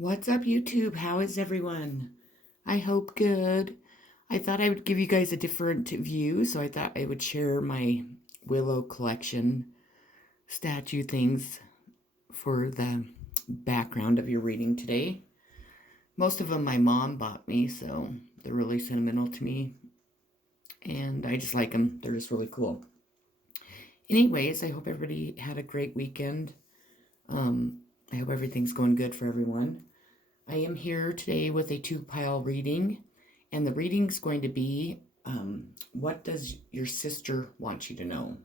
What's up, YouTube? How is everyone? I hope good. I thought I would give you guys a different view, so I thought I would share my Willow collection statue things for the background of your reading today. Most of them my mom bought me, so they're really sentimental to me, and I just like them. They're just really cool. Anyways, I hope everybody had a great weekend. I hope everything's going good for everyone. I am here today with a two-pile reading, and the reading's going to be what does your sister want you to know?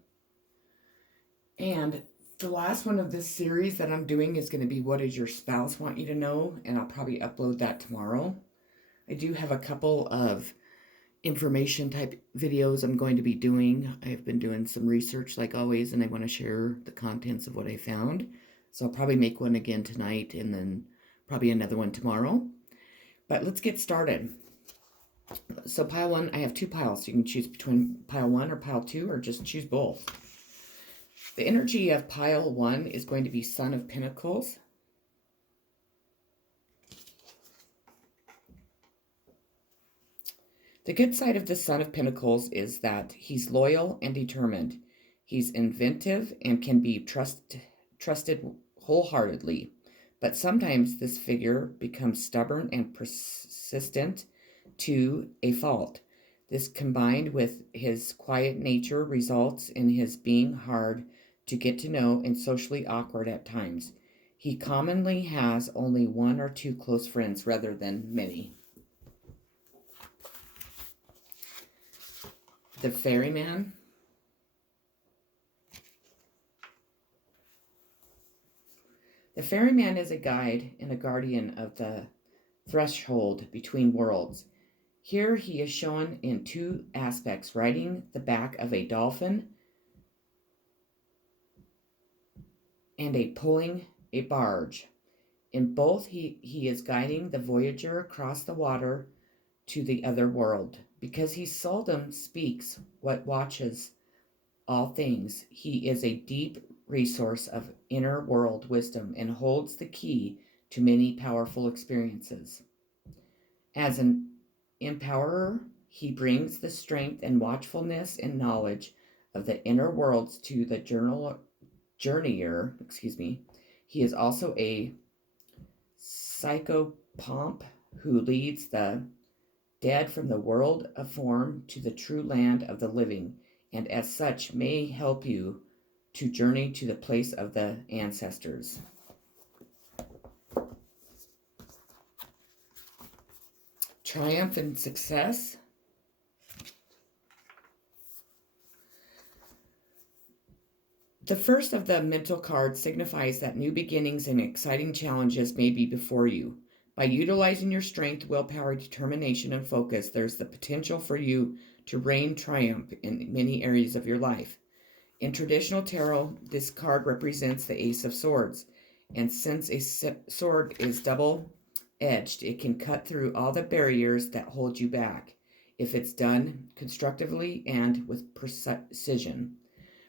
And the last one of this series that I'm doing is going to be what does your spouse want you to know? And I'll probably upload that tomorrow. I do have a couple of information type videos I'm going to be doing. I've been doing some research like always, and I want to share the contents of what I found. So I'll probably make one again tonight and then probably another one tomorrow. But let's get started. So pile one, I have two piles. You can choose between pile one or pile two, or just choose both. The energy of pile one is going to be Son of Pentacles. The good side of the Son of Pentacles is that he's loyal and determined. He's inventive and can be trusted wholeheartedly. But sometimes this figure becomes stubborn and persistent to a fault. This, combined with his quiet nature, results in his being hard to get to know and socially awkward at times. He commonly has only one or two close friends rather than many. The Ferryman. The Ferryman is a guide and a guardian of the threshold between worlds. Here he is shown in two aspects, riding the back of a dolphin and pulling a barge. In both, he is guiding the voyager across the water to the other world. Because he seldom speaks what watches all things, he is a deep resource of inner world wisdom and holds the key to many powerful experiences. As an empowerer, he brings the strength and watchfulness and knowledge of the inner worlds to the journeyer. He is also a psychopomp who leads the dead from the world of form to the true land of the living, and as such may help you to journey to the place of the ancestors. Triumph and success. The first of the mental cards signifies that new beginnings and exciting challenges may be before you. By utilizing your strength, willpower, determination, and focus, there's the potential for you to reign triumph in many areas of your life. In traditional tarot, this card represents the Ace of Swords, and since a sword is double-edged, it can cut through all the barriers that hold you back, if it's done constructively and with precision.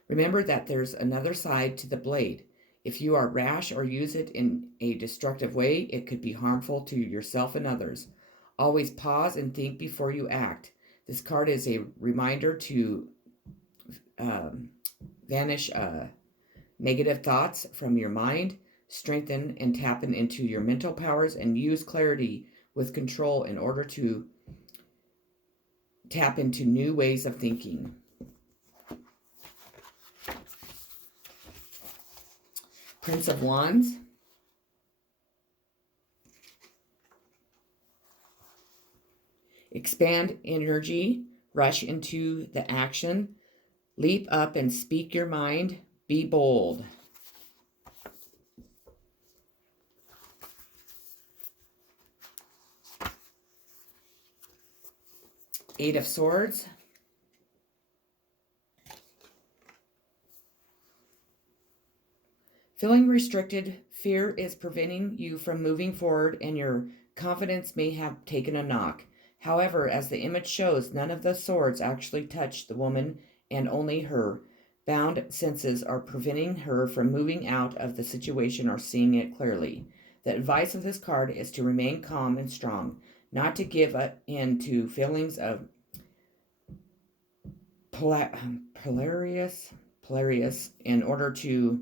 Remember that there's another side to the blade. If you are rash or use it in a destructive way, it could be harmful to yourself and others. Always pause and think before you act. This card is a reminder to banish negative thoughts from your mind, strengthen and tap into your mental powers, and use clarity with control in order to tap into new ways of thinking. Prince of Wands. Expand energy, rush into the action, leap up and speak your mind, be bold. Eight of Swords. Feeling restricted, fear is preventing you from moving forward, and your confidence may have taken a knock. However, as the image shows, none of the swords actually touch the woman, and only her bound senses are preventing her from moving out of the situation or seeing it clearly. The advice of this card is to remain calm and strong, not to give in to feelings of Polarius in order to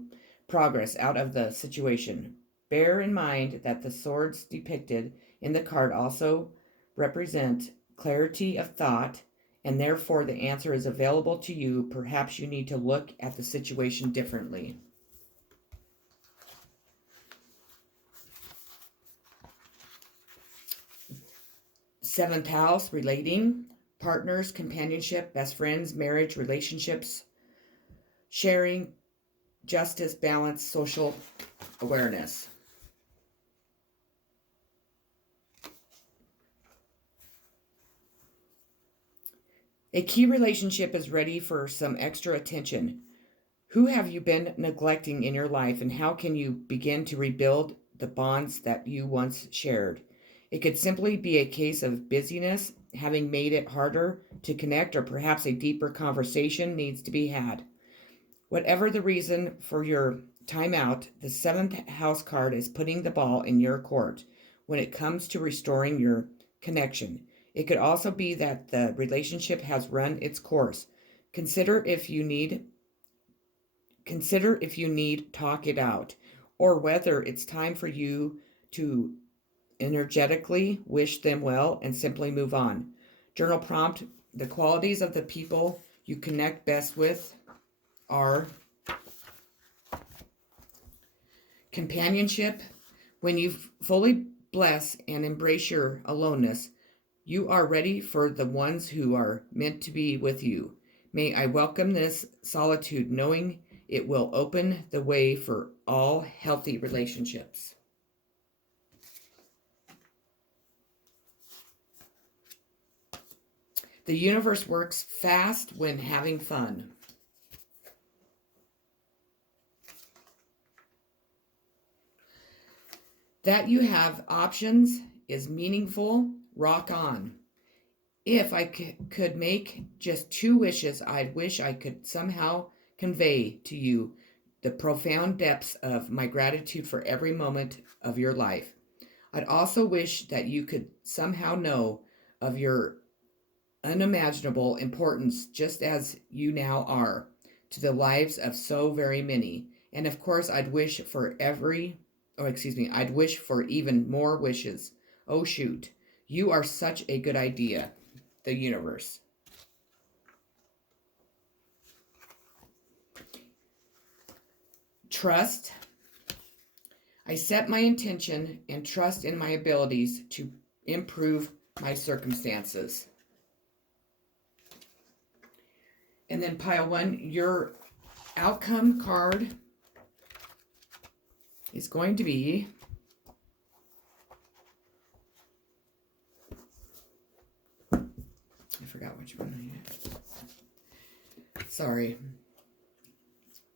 progress out of the situation. Bear in mind that the swords depicted in the card also represent clarity of thought, and therefore the answer is available to you. Perhaps you need to look at the situation differently. Seventh house, relating, partners, companionship, best friends, marriage, relationships, sharing, justice, balance, social awareness. A key relationship is ready for some extra attention. Who have you been neglecting in your life, and how can you begin to rebuild the bonds that you once shared? It could simply be a case of busyness having made it harder to connect, or perhaps a deeper conversation needs to be had. Whatever the reason for your time out, the seventh house card is putting the ball in your court when it comes to restoring your connection. It could also be that the relationship has run its course. Consider if you need talk it out, or whether it's time for you to energetically wish them well and simply move on. Journal prompt: the qualities of the people you connect best with are companionship. When you fully bless and embrace your aloneness, you are ready for the ones who are meant to be with you. May I welcome this solitude, knowing it will open the way for all healthy relationships. The universe works fast when having fun. That you have options is meaningful. Rock on. If I could make just 2 wishes, I'd wish I could somehow convey to you the profound depths of my gratitude for every moment of your life. I'd also wish that you could somehow know of your unimaginable importance, just as you now are, to the lives of so very many. And of course, I'd wish for even more wishes. Oh, shoot. You are such a good idea, the universe. Trust. I set my intention and trust in my abilities to improve my circumstances. And then pile 1, your outcome card is going to be I forgot which one I had. Sorry.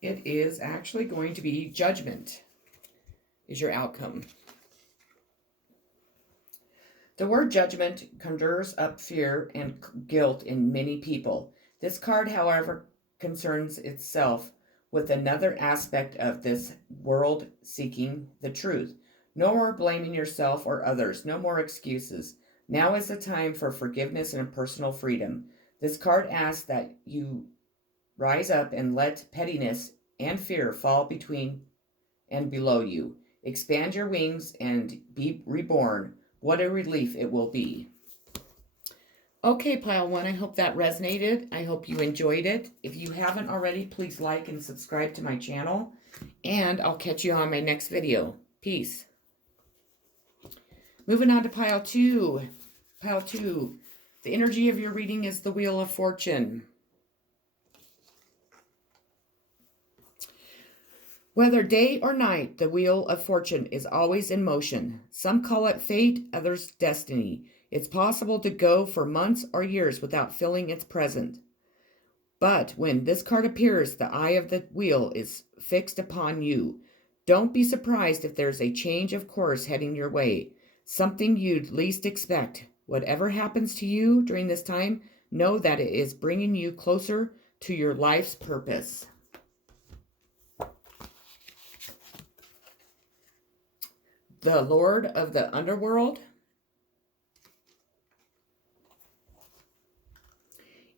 It is actually going to be Judgment is your outcome. The word judgment conjures up fear and guilt in many people. This card, however, concerns itself with another aspect of this world, seeking the truth. No more blaming yourself or others. No more excuses. Now is the time for forgiveness and personal freedom. This card asks that you rise up and let pettiness and fear fall between and below you. Expand your wings and be reborn. What a relief it will be. Okay, pile 1, I hope that resonated. I hope you enjoyed it. If you haven't already, please like and subscribe to my channel. And I'll catch you on my next video. Peace. Moving on to pile 2. Pile 2. The energy of your reading is the Wheel of Fortune. Whether day or night, the Wheel of Fortune is always in motion. Some call it fate, others destiny. It's possible to go for months or years without feeling its presence. But when this card appears, the eye of the wheel is fixed upon you. Don't be surprised if there's a change of course heading your way, something you'd least expect. Whatever happens to you during this time, know that it is bringing you closer to your life's purpose. the Lord of the Underworld.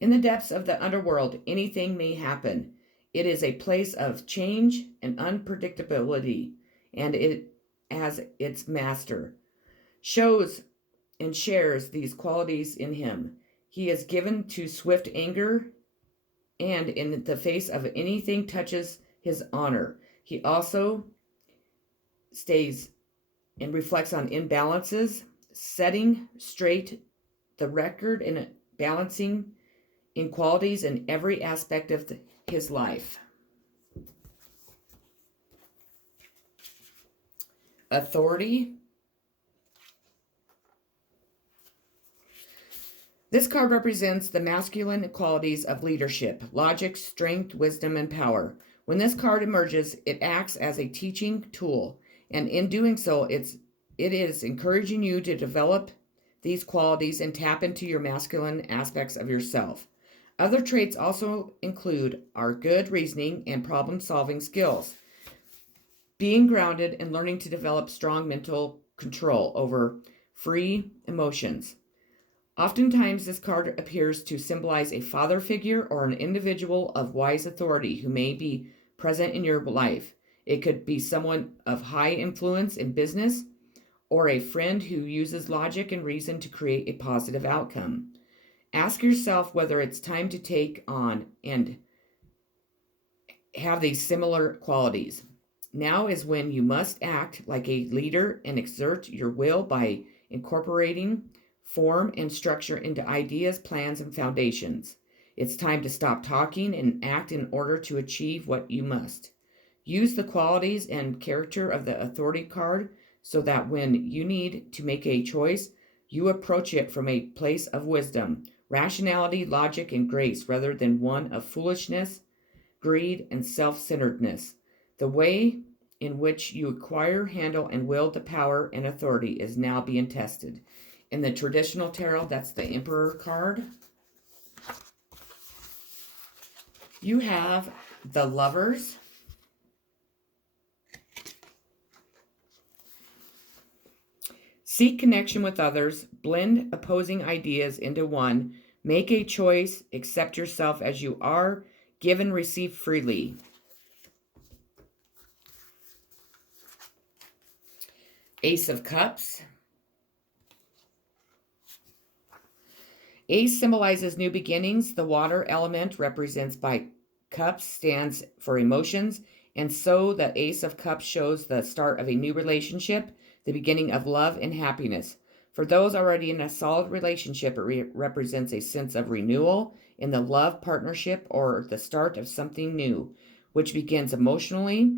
In the depths of the underworld, anything may happen. It is a place of change and unpredictability, and it, as its master, shows and shares these qualities in him. He is given to swift anger, and in the face of anything touches his honor. He also stays and reflects on imbalances, setting straight the record and balancing inequalities in every aspect of his life. Authority. This card represents the masculine qualities of leadership, logic, strength, wisdom, and power. When this card emerges, it acts as a teaching tool, and in doing so, it is encouraging you to develop these qualities and tap into your masculine aspects of yourself. Other traits also include our good reasoning and problem-solving skills, being grounded and learning to develop strong mental control over free emotions. Oftentimes, this card appears to symbolize a father figure or an individual of wise authority who may be present in your life. It could be someone of high influence in business or a friend who uses logic and reason to create a positive outcome. Ask yourself whether it's time to take on and have these similar qualities. Now is when you must act like a leader and exert your will by incorporating form and structure into ideas, plans, and foundations. It's time to stop talking and act in order to achieve what you must. Use the qualities and character of the authority card so that when you need to make a choice, you approach it from a place of wisdom, rationality, logic, and grace rather than one of foolishness, greed, and self-centeredness. The way in which you acquire, handle, and wield the power and authority is now being tested. In the traditional tarot, that's the Emperor card. You have the Lovers. Seek connection with others, blend opposing ideas into one, make a choice, accept yourself as you are, give and receive freely. Ace of Cups. Ace symbolizes new beginnings. The water element represents by cups stands for emotions, and so the Ace of Cups shows the start of a new relationship, the beginning of love and happiness. For those already in a solid relationship, it represents a sense of renewal in the love partnership or the start of something new, which begins emotionally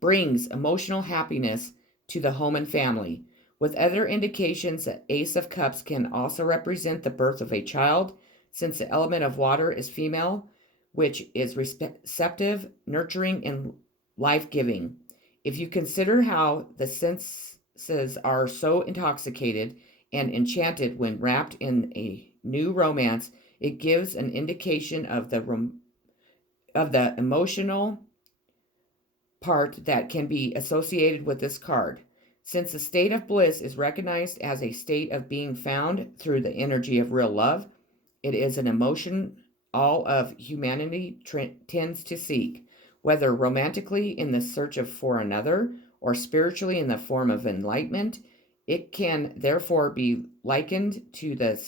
brings emotional happiness to the home and family. With other indications, the Ace of Cups can also represent the birth of a child, since the element of water is female, which is receptive, nurturing, and life-giving. If you consider how the senses are so intoxicated and enchanted when wrapped in a new romance, it gives an indication of the emotional part that can be associated with this card. Since the state of bliss is recognized as a state of being found through the energy of real love, it is an emotion all of humanity tends to seek, whether romantically in the search for another or spiritually in the form of enlightenment. It can therefore be likened to the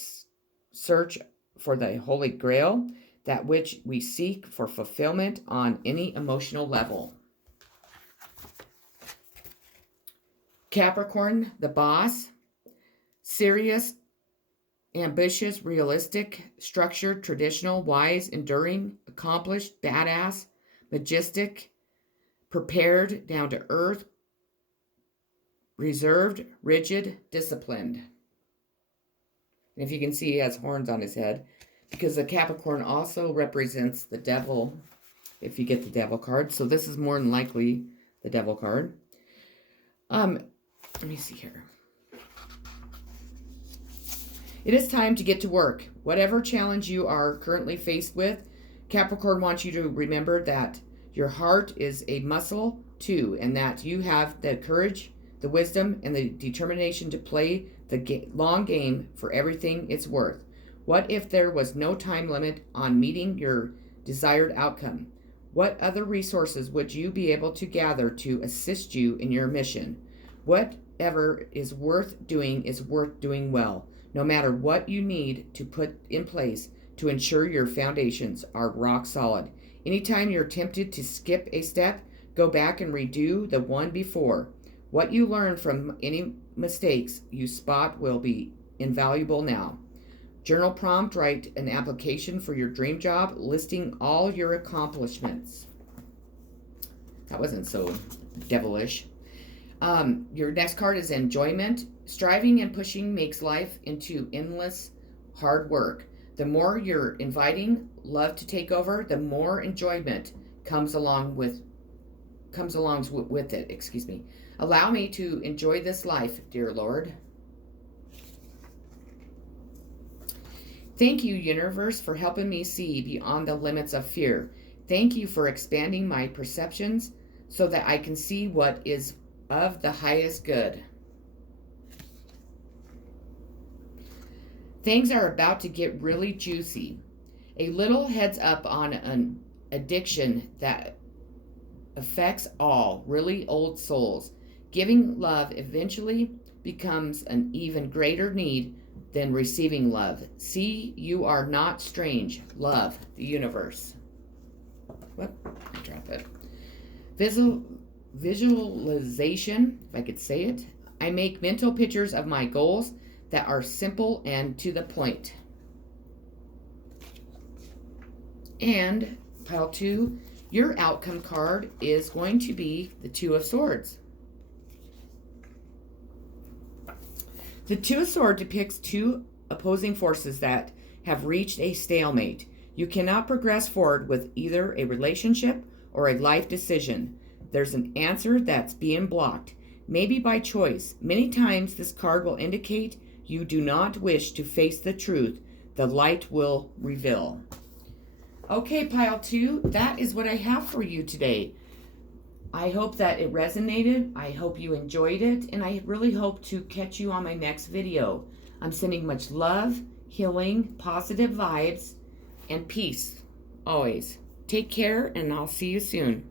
search for the Holy Grail, that which we seek for fulfillment on any emotional level. Capricorn, the boss. Serious, ambitious, realistic, structured, traditional, wise, enduring, accomplished, badass, majestic, prepared, down to earth, reserved, rigid, disciplined. And if you can see, he has horns on his head, because the Capricorn also represents the devil, if you get the devil card. So this is more than likely the devil card. Let me see here. It is time to get to work. Whatever challenge you are currently faced with, Capricorn wants you to remember that your heart is a muscle too, and that you have the courage, the wisdom, and the determination to play the long game for everything it's worth. What if there was no time limit on meeting your desired outcome? What other resources would you be able to gather to assist you in your mission? Whatever is worth doing well, no matter what you need to put in place to ensure your foundations are rock solid. Anytime you're tempted to skip a step, go back and redo the one before. What you learn from any mistakes you spot will be invaluable now. Journal prompt, write an application for your dream job, listing all your accomplishments. That wasn't so devilish. Your next card is enjoyment. Striving and pushing makes life into endless hard work. The more you're inviting love to take over, the more enjoyment comes along with it. Excuse me. Allow me to enjoy this life, dear Lord. Thank you, universe, for helping me see beyond the limits of fear. Thank you for expanding my perceptions so that I can see what is of the highest good. Things are about to get really juicy. A little heads up on an addiction that affects all really old souls. Giving love eventually becomes an even greater need than receiving love. See, you are not strange. Love, the universe. Whoop, I drop it. Visualization, if I could say it. I make mental pictures of my goals that are simple and to the point. And pile 2, your outcome card is going to be the Two of Swords. The Two of Swords depicts two opposing forces that have reached a stalemate. You cannot progress forward with either a relationship or a life decision. There's an answer that's being blocked, maybe by choice. Many times this card will indicate you do not wish to face the truth. The light will reveal. Okay, pile 2, that is what I have for you today. I hope that it resonated. I hope you enjoyed it, and I really hope to catch you on my next video. I'm sending much love, healing, positive vibes, and peace always. Take care, and I'll see you soon.